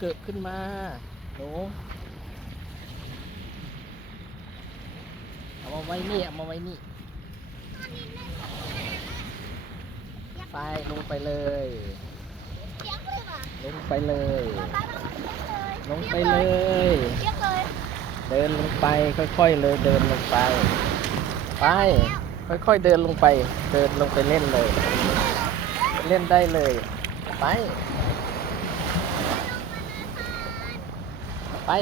เกิดขึ้นมาหนูเอามาไว้นี่เอามาไว้นี่ไปลงไปเลยลงไปเลยลงไปเลยเดินลงไปค่อยๆเลยเดินลงไปไปค่อยๆเดินลงไปเดินลงไปเล่นเลยเล่นได้เลยไปไป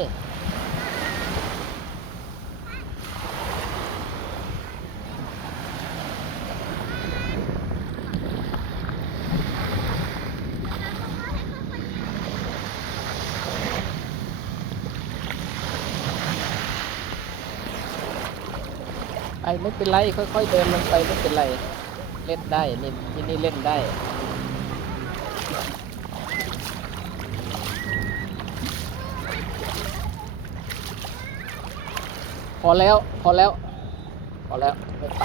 ไม่เป็นไรค่อยๆเดินลงไปไม่เป็นไรเล่นได้นี่ที่นี่เล่นได้พอแล้วพอแล้วพอแล้วไม่ไป